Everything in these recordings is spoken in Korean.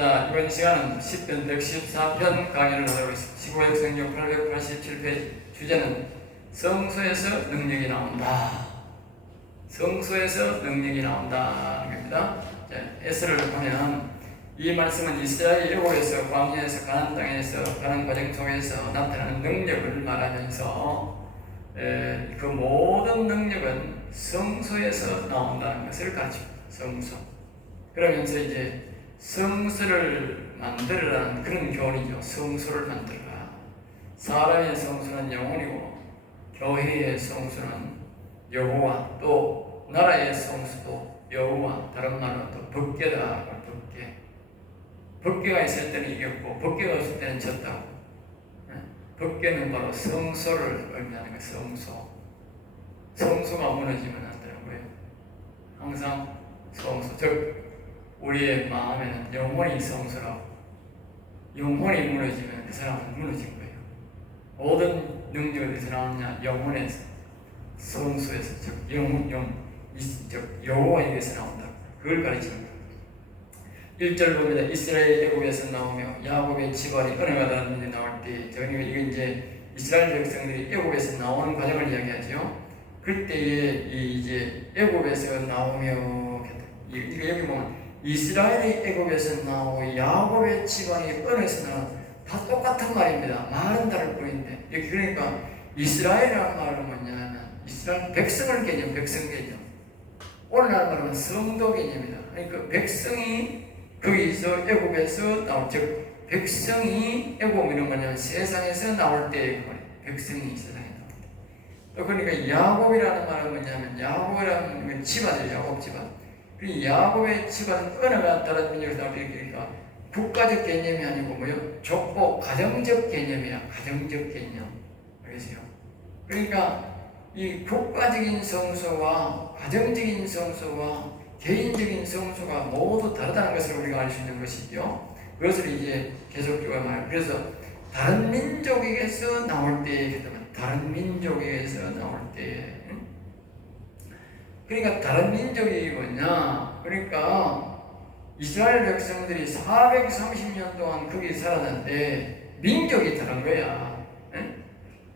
자, 이번 시간은 10편 114편 강의를 하도록 있습니다. 15역 성경 887페이지. 주제는 성소에서 능력이 나온다. 성소에서 능력이 나온다는 겁니다. 자, 에스를 보면 이 말씀은 이스라엘 애국에서 광야에서 가나안 땅에서 가는 과정 속에서 나타나는 능력을 말하면서 그 모든 능력은 성소에서 나온다는 것을 가르칩니다. 성소. 그러면서 이제 성소를 만들으라는 그런 교훈이죠. 성소를 만들어라. 사람의 성소는 영혼이고 교회의 성소는 여호와, 또 나라의 성소도 여호와, 다른 말로 또 법궤다. 법궤. 법궤가 있을 때는 이겼고 법궤가 없을 때는 졌다고. 법궤는 바로 성소를 의미하는 거예요. 성소. 성소가 무너지면 안 되는 거예요. 항상 성소, 즉 우리의 마음에는 영혼이 성소라고. 영혼이 무너지면 그 사람은 무너진 거예요. 모든 능력이 어디서 나오느냐? 영혼에서, 성소에서, 즉 여호와에게서 나온다. 그걸 가르칩니다. 1절 봅니다. 이스라엘 애국에서 나오며 야곱의 집안이 은혜가다는 일이 나올 때, 저는 이게 이제 이스라엘 백성들이 애국에서 나오는 과정을 이야기하죠. 그때에 이제 애국에서 나오며, 이게 여기 보면 이스라엘의 애국에서 나오고 야곱의 집안이 은혜에서 나오고 다 똑같은 말입니다. 말은 다를 뿐인데, 여기 그러니까 이스라엘이라는 말은 뭐냐면 이스라엘 백성을 개념, 백성 개념. 오늘날 말하면 성도 개념이다. 그러니까 백성이 거기서 애국에서 나올, 즉 백성이 애국이는 뭐냐면 세상에서 나올 때의 거예요. 백성이 세상에 나올 때. 또 그러니까 야곱이라는 말은 뭐냐면 야곱이라는 집안이에요. 야곱 집안. 그 야곱의 집안은 은혜가 따른 민족에서 나올 때, 그러니까 국가적 개념이 아니고 뭐요? 족보, 가정적 개념이야. 가정적 개념. 알겠어요? 그러니까 이 국가적인 성소와 가정적인 성소와 개인적인 성소가 모두 다르다는 것을 우리가 알 수 있는 것이죠. 그것을 이제 계속적으로 말해요. 그래서 다른 민족에게서 나올 때, 다른 민족에게서 나올 때, 그러니까 다른 민족이 뭐냐? 그러니까 이스라엘 백성들이 430년 동안 거기 살았는데 민족이 다른 거야.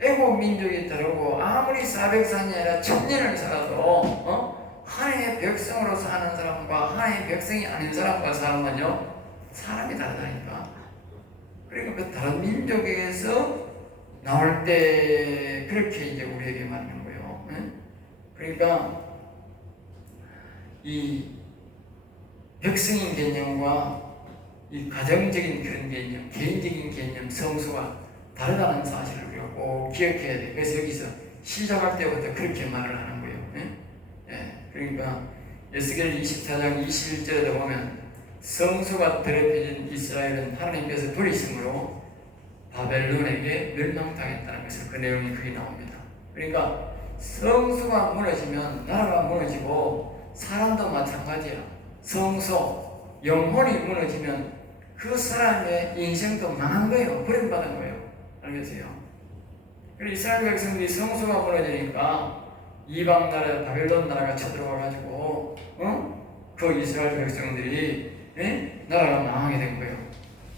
애국 민족이 다르고 아무리 400산이 아니라 1000년을 살아도 하나님의 백성으로 사는 사람과 하나님의 백성이 아닌 사람과 사람은요, 사람이 다르다니까. 그러니까 그 다른 민족에서 나올 때 그렇게 이제 우리에게 말하는 거예요. 그러니까 이 백성인 개념과 이 가정적인 그런 개념, 개인적인 개념, 성수가 다르다는 사실을 우리가 꼭 기억해야 돼. 그래서 여기서 시작할 때부터 그렇게 말을 하는 거예요. 그러니까 에스겔 24장 21절에 보면 성소가 더럽혀진 이스라엘은 하나님께서 버리심으로 바벨론에게 멸망당했다는 것을, 그 내용이 거기 나옵니다. 그러니까 성소가 무너지면 나라가 무너지고 사람도 마찬가지야. 성소, 영혼이 무너지면 그 사람의 인생도 망한 거예요. 버림받은 거예요. 알겠어요? 그리고 이스라엘 백성들이 성소가 무너지니까 이방 나라, 바벨론 나라가 쳐들어와가지고, 그 이스라엘 백성들이, 나라가 망하게 된 거예요.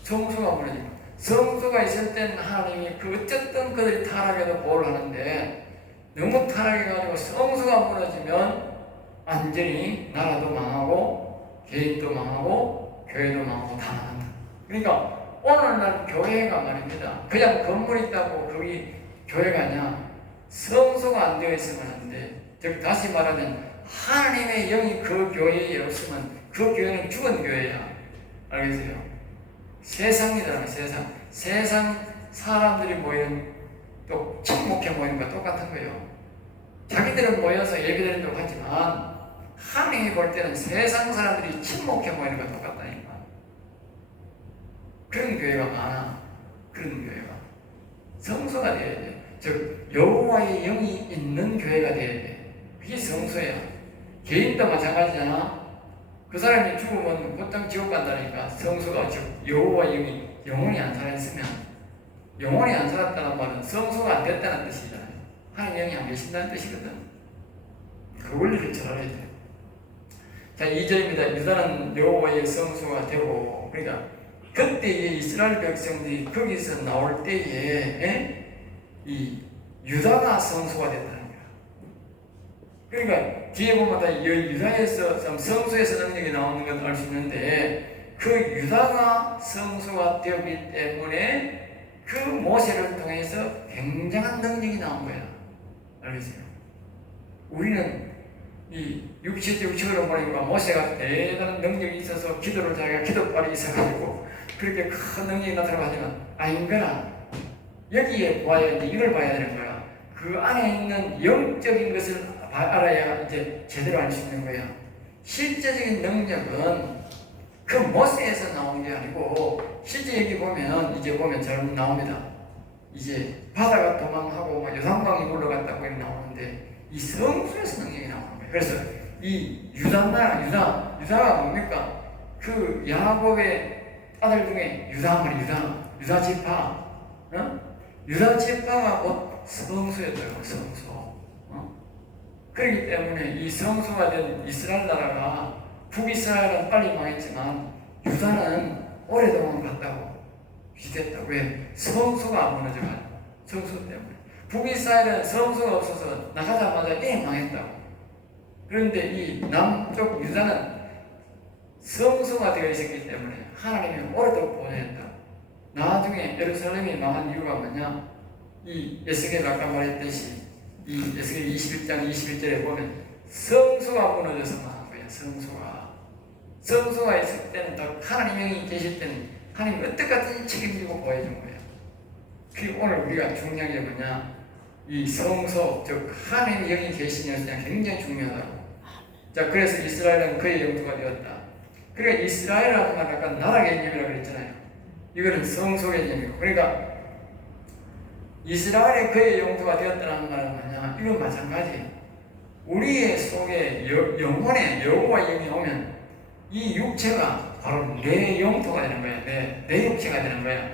성소가 무너지니까. 성소가 있을 때는 하나님이 그 어쨌든 그들이 타락해도 보호를 하는데, 너무 타락해가지고 성소가 무너지면 완전히 나라도 망하고, 개인도 망하고, 교회도 망하고 다 망한다. 그러니까 오늘날 교회가 말입니다. 그냥 건물 있다고 거기 교회가 아니야. 성소가 안 되어 있으면 안 돼. 즉 다시 말하면 하나님의 영이 그 교회에 없으면 그 교회는 죽은 교회야. 알겠어요? 세상이잖아. 세상 사람들이 모이는, 또 침묵해 모이는 거 똑같은 거예요. 자기들은 모여서 예배드린다고 하지만 하나님이 볼 때는 세상 사람들이 침묵해 모이는 거 똑같다니까. 그런 교회가 많아. 그런 교회가 성소가 되어야 돼. 즉 여호와의 영이 있는 교회가 되어야 돼. 그게 성소야. 개인도 마찬가지잖아. 그 사람이 죽으면 곧장 지옥 간다니까. 성소가, 즉 여호와의 영혼이 안 살아있으면, 영혼이 안 살았다는 말은 성소가 안 됐다는 뜻이잖아요. 하나님의 영이 안 계신다는 뜻이거든. 그 원리를 잘 알아야 돼. 자, 2절입니다. 유다는 여호와의 성소가 되고, 그러니까 그때에 이스라엘 백성들이 거기서 나올 때에 이 유다가 성소가 됐다는 거야. 그러니까 뒤에 보면 다 유다에서 성소에서 능력이 나오는 걸 알 수 있는데 그 유다가 성소가 되었기 때문에 그 모세를 통해서 굉장한 능력이 나온 거야. 알겠어요? 우리는 이 육체적으로 보니까 모세가 대단한 능력이 있어서 기도를 자기가 기도발이 있어가지고 그렇게 큰 능력이 나타나고 하지만 아닌거나 여기에 보아야 이제 이걸 봐야 되는 거야. 그 안에 있는 영적인 것을 알아야 이제 제대로 알 수 있는 거야. 실제적인 능력은 그 모세에서 나온 게 아니고 실제 여기 보면 이제 보면 잘 나옵니다. 이제 바다가 도망하고 막 요단강이 물러갔다고 나오는데 이 성소에서 능력이 나오는 거예요. 그래서 이 유다가 뭡니까? 그 야곱의 아들 중에 유다 지파, 유다 지파가 곧 성소였다고. 성소. 그렇기 때문에 이 성소가 된 이스라엘 나라가 북이스라엘은 빨리 망했지만 유다는 오래동안 갔다고 기대했다고. 왜? 성소가 안 무너져가지고. 성소 때문에. 북이스라엘은 성소가 없어서 나가자마자 망했다고. 그런데 이 남쪽 유다는 성소가 되어 있었기 때문에 하나님이 오래도록 보존했다고. 나중에 예루살렘이 망한 이유가 뭐냐? 이 에스겔 아까 말했듯이 이 에스겔 21장 21절에 보면 성소가 무너져서 망한 거예요. 성소가 있을 때는 하나님이 계실 때는 하나님 어떻게든 책임지고 보여준 거예요. 그리고 오늘 우리가 중요한 게 뭐냐? 이 성소, 즉 하나님의 영이 계시는 것이 굉장히 중요하다고. 자, 그래서 이스라엘은 그의 영토가 되었다. 그러니까 이스라엘이라는 건 아까 나라 개념이라고 그랬잖아요. 이거는 성소 개념이고. 그러니까 이스라엘의 그의 영토가 되었다는 말은 뭐냐? 이건 마찬가지예요. 우리의 속에 영혼에 여호와 영이 오면 이 육체가 바로 내 영토가 되는 거야. 내 육체가 되는 거야.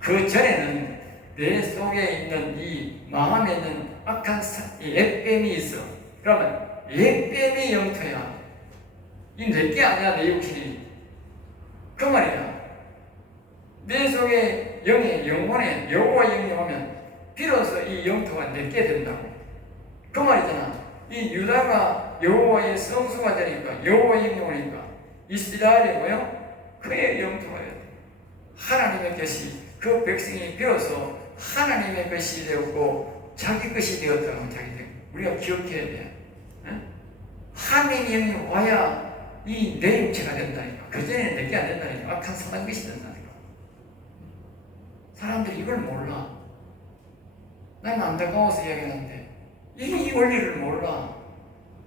그 전에는 내 속에 있는 이 마음에 있는 악한 옛뱀이 있어. 그러면 옛뱀의 영토야. 이 내게 아니야, 내 육신이. 그 말이야. 내 속에 영혼에 여호와 영이 오면 비로소 이 영토가 내게 된다고. 그 말이잖아. 이 유다가 여호와의 성소가 되니까 여호와 영이 오니까 이스라엘이 뭐요? 그의 영토가 돼요. 하나님의 것이 그 백성이 비로소 하나님의 것이 되었고 자기 것이 되었다고. 우리가 기억해야 돼. 하나님의 영이 와야 이 내 육체가 된다니까. 그전에는 내게 안 된다니까. 악한 사단 것이 된다니까. 사람들이 이걸 몰라. 나는 안타까워서 이야기하는데 이 원리를 몰라.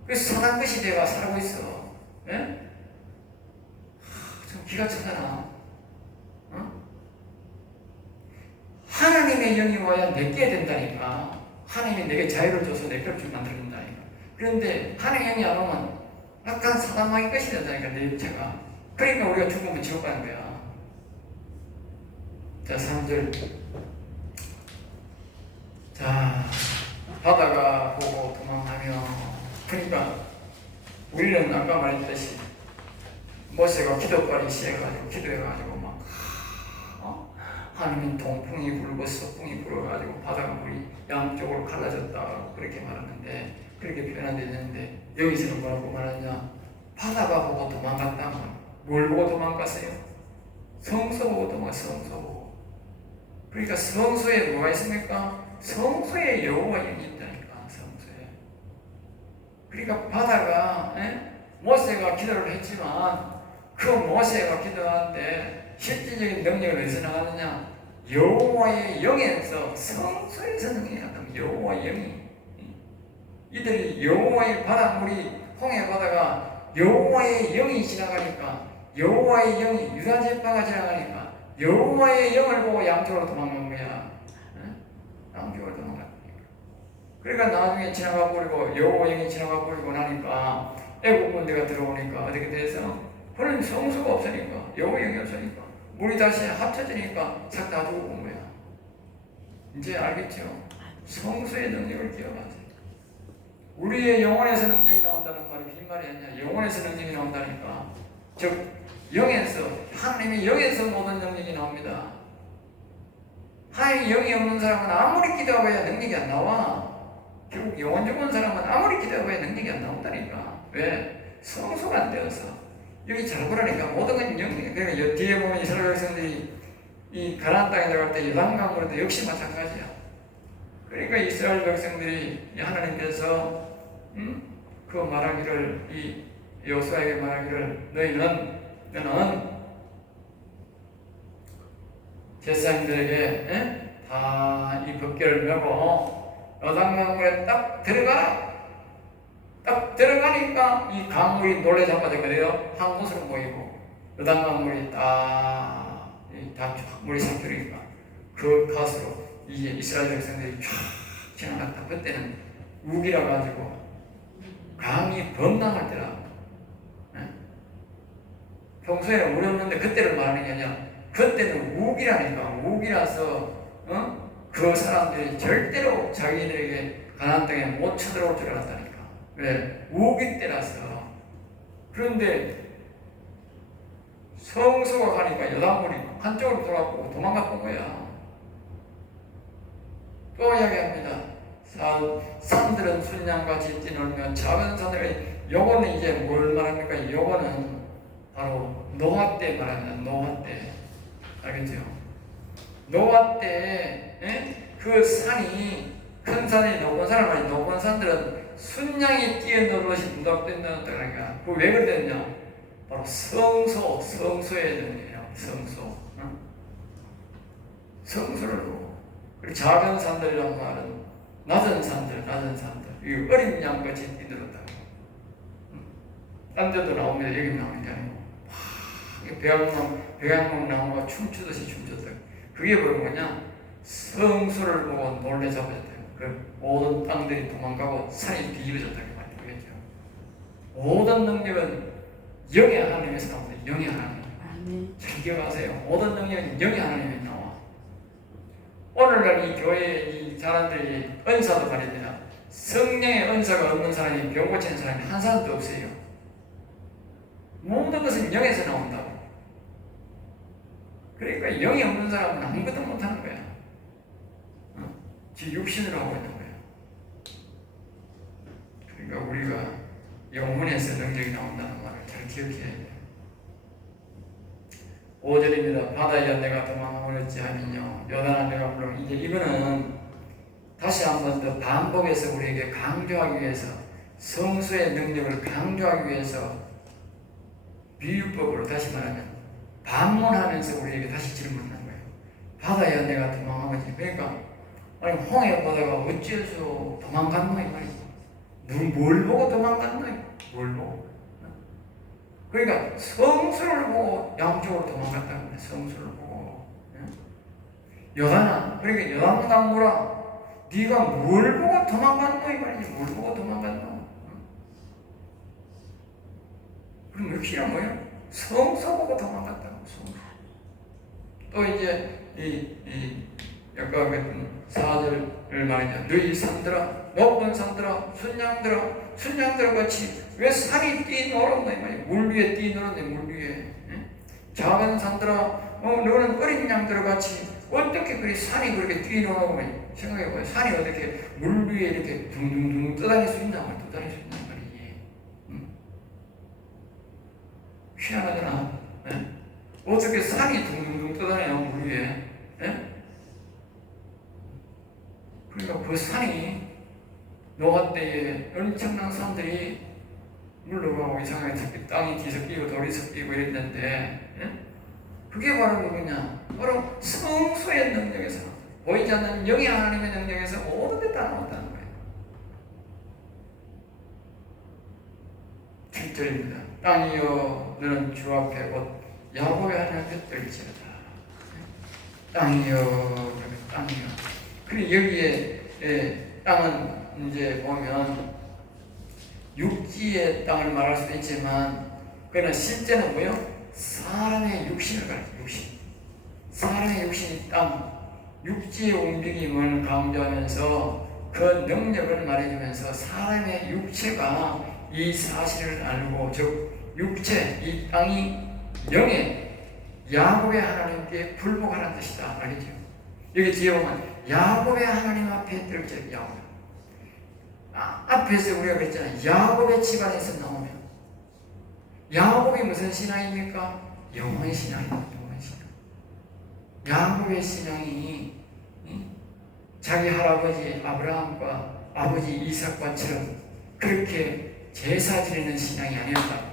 그래서 사단 것이 내가 살고 있어. 좀 기가 차잖아. 하나님의 영이 와야 내게 된다니까. 하나님이 내게 자유를 줘서 내 것을 만들어준다니까. 그런데 하나님의 영이 안 오면 약간 사단마귀 것이 된다니까, 내 육체가. 그러니까 우리가 죽으면 지옥 가는 거야. 자, 3절. 자, 바다가 보고 도망하며. 그러니까 우리는 아까 말했듯이 모세가 기도발이 시해가지고 기도해가지고 막 하나님 동풍이 불고 서풍이 불어가지고 바다가 물이 양쪽으로 갈라졌다 그렇게 말하는데, 그렇게 표현한 데 있는데 여기서는 뭐라고 말하냐? 바다가 보고 도망갔다면 뭘 보고 도망갔어요? 성소 보고 도망갔어요. 성소 보고. 그러니까 성소에 뭐가 있습니까? 성소에 여호와 영이 있다니까. 성소에. 그러니까 바다가 모세가 기도를 했지만 그 모세가 기도하는데 실질적인 능력을 어디서 나가느냐? 여호와의 영에서, 성소에서 능력이 나타납니다. 여호와의 영이. 이들이 여호와의 바닷물이 홍해 바다가 여호와의 영이 지나가니까, 여호와의 영이 유다 지파가 지나가니까 여호와의 영을 보고 양쪽으로 도망간 거야. 양쪽으로 도망갔다. 그러니까 나중에 지나가 버리고 여호와 영이 지나가 버리고 나니까 애국 군대가 들어오니까 어떻게 돼서 그런 성소가 없으니까, 여호와 영이 없으니까 물이 다시 합쳐지니까 싹 다 죽고 온 거야. 이제 알겠죠? 성소의 능력을 기억하세요. 우리의 영혼에서 능력이 나온다는 말이 빈말이 아니야. 영혼에서 능력이 나온다니까. 즉 영에서, 하나님의 영에서 모든 능력이 나옵니다. 하나님의 영이 없는 사람은 아무리 기도해봐야 능력이 안 나와. 결국 영혼 죽은 사람은 아무리 기도해봐야 능력이 안 나온다니까. 왜? 성소가 안 되어서. 여기 잘 보라니까 모든 건 영이. 그러니까 뒤에 보면 이스라엘 백성들이 이 가나안 땅에 들어갈 때 요단강으로도 역시 마찬가지야. 그러니까 이스라엘 백성들이 하나님께서 그 말하기를, 이 여호수아에게 말하기를, 너는 제사장들에게 다 이 법궤를 메고 요단강물에 딱 들어가라. 딱 들어가니까 이 강물이 놀래 잡아져 그래요. 한 곳으로 모이고 요단강물이 다 물이 삭히니까 그 가스로 이제 이스라엘 백성들이 쫙 지나갔다. 그때는 우기라 가지고 강이 범람할 때라. 평소에는 물이 없는데 그때를 말하는 게 아니라 그때는 우기라니까. 우기라서 그 사람들이 절대로 자기들에게 가나안 땅에 못 쳐들어올 줄 알았다니까. 왜? 우기 때라서. 그런데 성소가 가니까 요단물이 한쪽으로 돌아가고 도망갔던 거야. 또 이야기합니다. 산들은 순양같이 뛰놀며 작은 산들은, 요거는 이제 뭘 말합니까? 요거는 바로 노아 때 말하는 노아 때. 알겠죠? 노아 때 그 산이, 큰 산이 높은 산을, 높은 산들은 순양이 뛰어놀듯이 무닥된다는 거니까. 그 왜 그랬냐? 바로 성소의 능력이에요. 성소를 보고. 그리고 작은 산들이란 말은 낮은 산들. 이 어린 양같이 뛰놀았다. 딴 데도 나오면 여기 나오는 게 아니고, 배양목 나무가 춤추듯이 춤췄다. 그게 뭐냐? 성소를 보고 놀래 잡아졌다. 그 모든 땅들이 도망가고 산이 뒤집어졌다는 말이죠. 모든 능력은 영의 하나님에서 나옵니다. 영의 하나님. 잘 기억하세요. 모든 능력은 영의 하나님에 나와. 오늘날 이 교회에 이 사람들이 은사도 가립니다. 성령의 은사가 없는 사람이, 병 고치는 사람이 한 사람도 없어요. 모든 것은 영에서 나온다고. 그러니까 영이 없는 사람은 아무것도 못하는 거야. 지 육신으로 하고 있는 거야. 그러니까 우리가 영혼에서 능력이 나온다는 말을 잘 기억해야 돼요. 5절입니다. 바다에 내가 도망을 어찌하면요 요단아 내가 물론, 이제 이거는 다시 한번 더 반복해서 우리에게 강조하기 위해서, 성수의 능력을 강조하기 위해서 비유법으로 다시 말하면 반문하면서 우리에게 다시 질문하는 거예요. 바다에 내가 도망하면, 그러니까 아니 홍해 바다가 어찌해서 도망갔노 이 말이지. 뭘 보고 도망갔노? 뭘 보고? 그러니까 성수를 보고 양쪽으로 도망갔다고 그래. 성수를 보고. 요단아, 그러니까 요단 강물아, 네가 뭘 보고 도망갔노 이 말이지. 뭘 보고 도망갔노? 그럼 역시나 뭐야? 성소 보고 도망갔다고. 성소. 또 이제 아까 같은 4절을 말이죠. 너희 산들아, 높은 산들아, 순양들아 같이 왜 산이 뛰놀았나 이 말이야. 물 위에 뛰놀았네. 물 위에. 작은 산들아, 너는 어린 양들 같이 어떻게 그리 산이 그렇게 뛰놀라고 생각해봐요. 산이 어떻게 물 위에 이렇게 둥둥둥 떠다닐 수 있나 말이야. 떠다닐 수 있나 말이지. 희한하잖아. 어떻게 산이 둥둥둥 떠다녀 물 위에. 그러니까 그 산이 노아 때에 엄청난 산들이 물러가고 이상하게 땅이 뒤섞이고 돌이 섞이고 이랬는데, 그게 바로 누구냐? 바로 성소의 능력에서, 보이지 않는 영의 하나님의 능력에서 모든 데 다 나온다는 거예요. 7절입니다. 땅이여 너는 주 앞에 곧 야곱의 하나님께 떨지어다. 땅이여, 땅이여. 그리고 여기에 땅은 이제 보면 육지의 땅을 말할 수도 있지만, 그러나 실제는 뭐요? 사람의 육신을 가리켜. 육신. 사람의 육신이 땅, 육지의 움직임을 강조하면서 그 능력을 말해주면서 사람의 육체가 이 사실을 알고, 즉 육체, 이 땅이 영의 야곱의 하나님께 굴복하는 뜻이다. 알겠죠? 여기 뒤에 보면 야곱의 하나님 앞에 들게 야곱. 앞에서 우리가 그랬잖아요. 야곱의 집안에서 나오면 야곱이 무슨 신앙입니까? 영혼의 신앙입니다. 영혼의 신앙. 야곱의 신앙이 자기 할아버지 아브라함과 아버지 이삭과처럼 그렇게 제사 지내는 신앙이 아니었다고.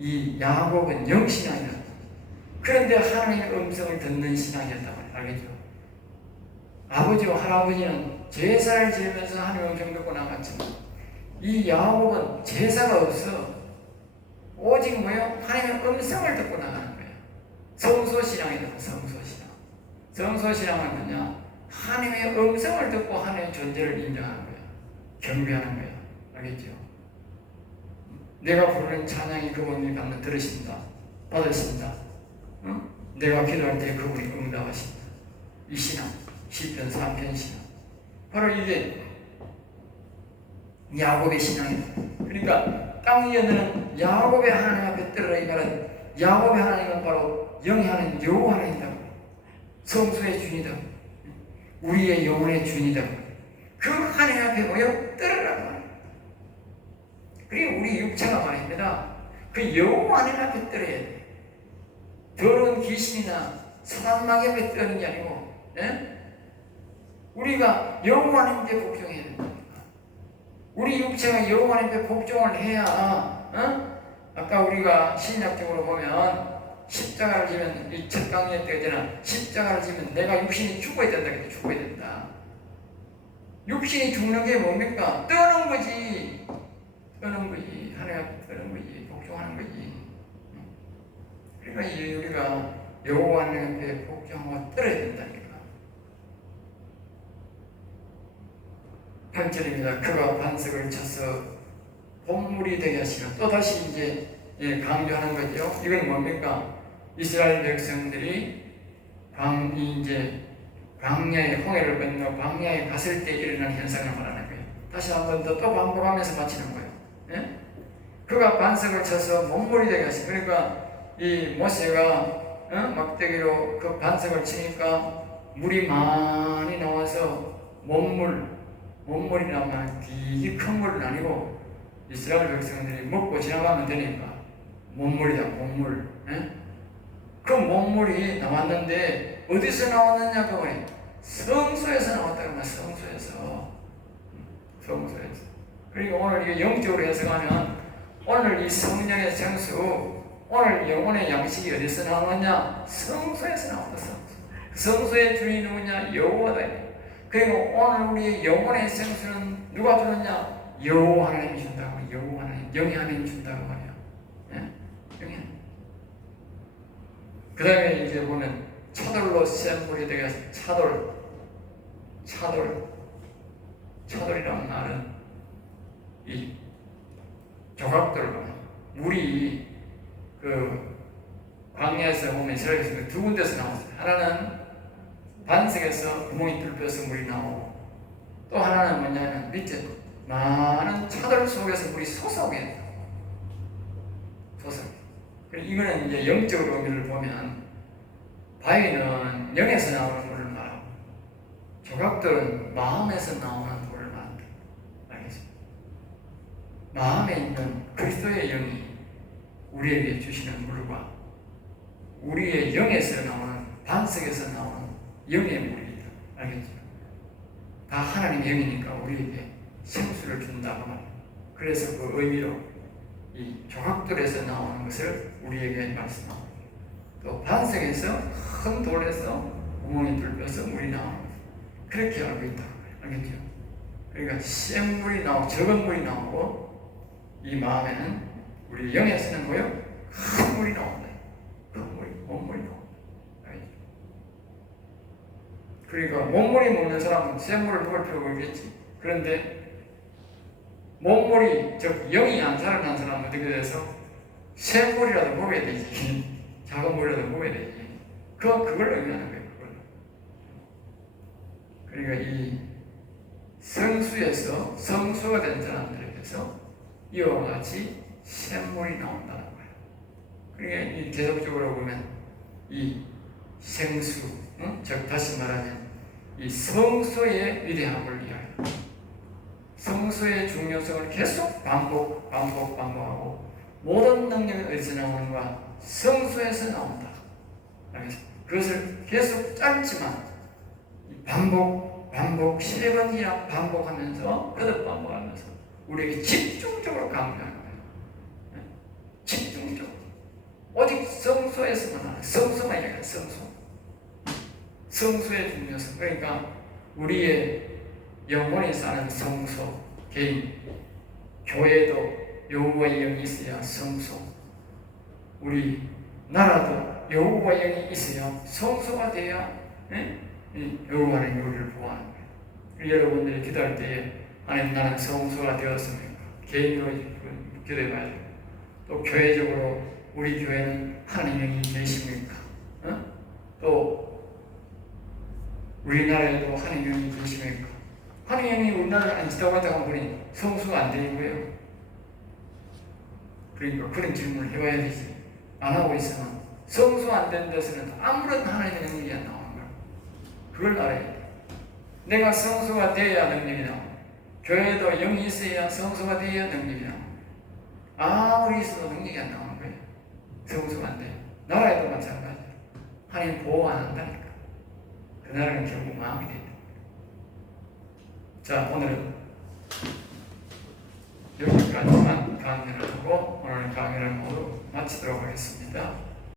이 야곱은 영신앙이었다. 그런데 하나님의 음성을 듣는 신앙이었다고. 알겠죠? 아버지와 할아버지는 제사를 지내면서 하나님의 음성 듣고 나갔지만 이 야곱은 제사가 없어. 오직 뭐요? 하나님의 음성을 듣고 나가는 거예요. 성소신앙이다. 성소신앙. 성소신앙은 뭐냐? 하나님의 음성을 듣고 하나님의 존재를 인정하는 거예요. 경배하는 거예요. 알겠죠? 내가 부르는 찬양이 그분이 받는 들으신다. 받으신다. 내가 기도할 때 그분이 응답하신다. 이 신앙. 시편 3편 신앙. 바로 이게 야곱의 신앙이다. 그러니까 땅 위에 너는 야곱의 하나님 앞에 떨어라 이 말은 야곱의 하나님은 바로 영이 하는 여호와 하나님이다. 성소의 주인이다. 우리의 영혼의 주인이다. 그 하나님 앞에 모여 떨어라. 그리고 우리 육체가 말입니다. 그 여호와 하나님 앞에 떨어야 돼. 더러운 귀신이나 사단마귀 앞에 떠는 게 아니고, 우리가 여호와 하나님께 복종해야 된다. 우리 육체가 여호와 하나님께 복종을 해야, 아까 우리가 신약적으로 보면 십자가를 지면 이 첫 강의 때잖아. 십자가를 지면 내가 육신이 죽어야 된다. 그래 죽어야 된다. 육신이 죽는 게 뭡니까? 떠는 거지. 떠는 거지. 하나님 앞에 떠는 거지. 복종하는 거지. 그러니까 우리가 여호와 하나님 앞에 복종하고 떨어야 된다니까. 8절입니다. 그가 반석을 쳐서 본물이 되게 하시는. 또 다시 이제 강조하는 거죠. 이건 뭡니까? 이스라엘 백성들이 광야의 홍해를 건너 광야에 갔을 때 일어난 현상을 말하는 거예요. 다시 한 번 더 또 반복하면서 마치는 거예요. 그가 반석을 쳐서 본물이 되게 하시는. 그러니까 이 모세가 막대기로 그 반석을 치니까 물이 많이 나와서 몸물이 나오면 되게 큰 물은 아니고 이스라엘 백성들이 먹고 지나가면 되니까 몸물이다. 몸물. 그 몸물이 나왔는데 어디서 나왔느냐? 그거니 성소에서 나왔다는 거야. 성소에서. 그리고 오늘 이게 영적으로 해석하면 오늘 이 성령의 생수, 오늘 영혼의 양식이 어디서 나오느냐? 성소에서 나온다. 성소의 주인이 누구냐? 여호와다. 그리고 오늘 우리의 영혼의 생수는 누가 주느냐? 여호와 하나님이 준다고. 여호와 하나님, 영이 하나님이 준다고 말이야. 영이. 그 다음에 이제 보면 차돌로 센 물이 되게 해서 차돌이라는 말은 이 조각돌로 물이 그 광야에서 보면 이스라엘에서 두 군데서 나왔어요. 하나는 반석에서 구멍이 뚫려서 물이 나오고 또 하나는 뭐냐면 밑에 많은 차돌 속에서 물이 솟아오게 돼요. 이거는 이제 영적으로 의미를 보면 바위는 영에서 나오는 물을 말하고 조각들은 마음에서 나오는 물을 말한다. 알겠죠? 마음에 있는 그리스도의 영이 우리에게 주시는 물과 우리의 영에서 나오는 반석에서 나오는 영의 물이다. 알겠죠? 다 하나님의 영이니까 우리에게 생수를 준다고 말이에요. 그래서 그 의미로 이 조각돌에서 나오는 것을 우리에게 말씀합니다. 또 반석에서 큰 돌에서 구멍이 뚫려서 물이 나오는 것. 그렇게 알고 있다고. 알겠죠? 그러니까 센 물이 나오고 적은 물이 나오고 이 마음에는 우리 영에서는 뭐요? 큰 물이 나온다. 큰 물이, 몸물이 나온다. 알겠죠? 그러니까 몸물이 먹는 사람은 센 물을 먹을 필요가 없겠지. 그런데 몸물이, 즉 영이 안 살아난 사람은 어떻게 돼서 센 물이라도 먹어야 되지. 작은 물이라도 먹어야 되지. 그걸 의미하는 거예요. 그걸. 그러니까 이 성수에서 성수가 된 사람들에게서 이와 같이 센 물이 나온다는 거예요. 그러니까 이 계속적으로 보면 이 생수, 즉 다시 말하면 이 성소의 위대함을 위하여 성소의 중요성을 계속 반복하고 모든 능력이 어디서 나오는가? 성소에서 나온다. 그것을 계속 짧지만 반복 10번 이상 반복하면서 거듭 반복하면서 우리에게 집중적으로 강조하는 거예요. 집중적으로 오직 성소에서만 하는 성소만 얘기해요. 성소의 중요성. 그러니까 우리의 영혼이 사는 성소, 개인, 교회도 여호와의 영이 있어야 성소, 우리 나라도 여호와의 영이 있어야 성소가 돼야 여호와는 우리를 보호하는 거예요. 여러분들이 기도할 때에 하나님 나는 성소가 되었습니까? 개인으로 기도해봐야 돼요. 또 교회적으로 우리 교회는 하나님 영이 계십니까? 또 우리나라에도 하나님 영이 계십니까? 하나님 영이 우리나라를 안 지도하다가 보니 성수가 안 되는 거예요. 그러니까 그런 질문을 해봐야 되지. 안 하고 있으면 성수 안 된 데서는 아무런 하나님의 능력이 안 나오는 거야. 그걸 알아야 돼. 내가 성수가 돼야 능력이 나와. 교회도 영이 있어야 성수가 돼야 능력이 나와. 아무리 있어도 능력이 안 나오는 거예요. 성수가 안 돼. 나라에도 마찬가지야. 하나님 보호 안 한다니까. 그 나라는 결국 망하게 된다. 자, 오늘은 여기까지만 강의를 하고 오늘 강의를 모두 마치도록 하겠습니다.